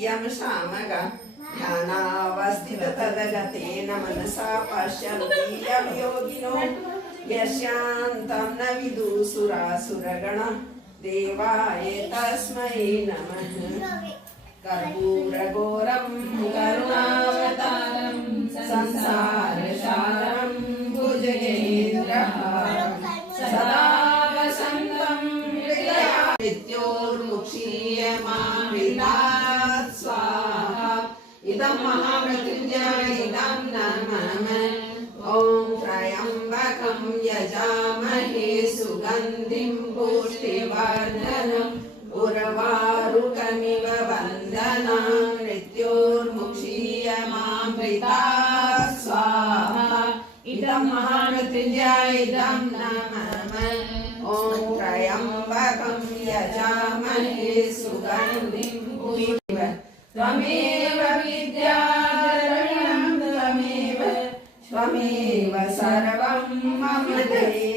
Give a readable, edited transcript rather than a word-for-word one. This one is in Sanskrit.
यं शामग ध्यानावस्थिततदगतेन मनसा पश्यन्ति यं योगिनो यस्यान्तं न विदुसुरासुरगण देवाय तस्मै नमः। कर्पूरगौरं करुणावतारं संसारसारं भुजगेन्द्रहारं सदा वसन्तं मृत्योर्मुक्षीयमामृतात् स्वाहा। इदं महामृत्युञ्जयं नमामि। ॐ त्र्यम्बकं यजामहे सुगन्धिं पुष्टिवर्धनम् उर्वारुकमिव वन्दनां मृत्योर्मुक्षीयमामृतात् स्वाहा। इदं महामृत्युञ्जयं नमामि। ॐ त्र्यम्बकं यजामहे सुगन्धिं पुष्टिवर्धनम् त्वमेव विद्याधरणं त्वमेव सर्वं मम देहि।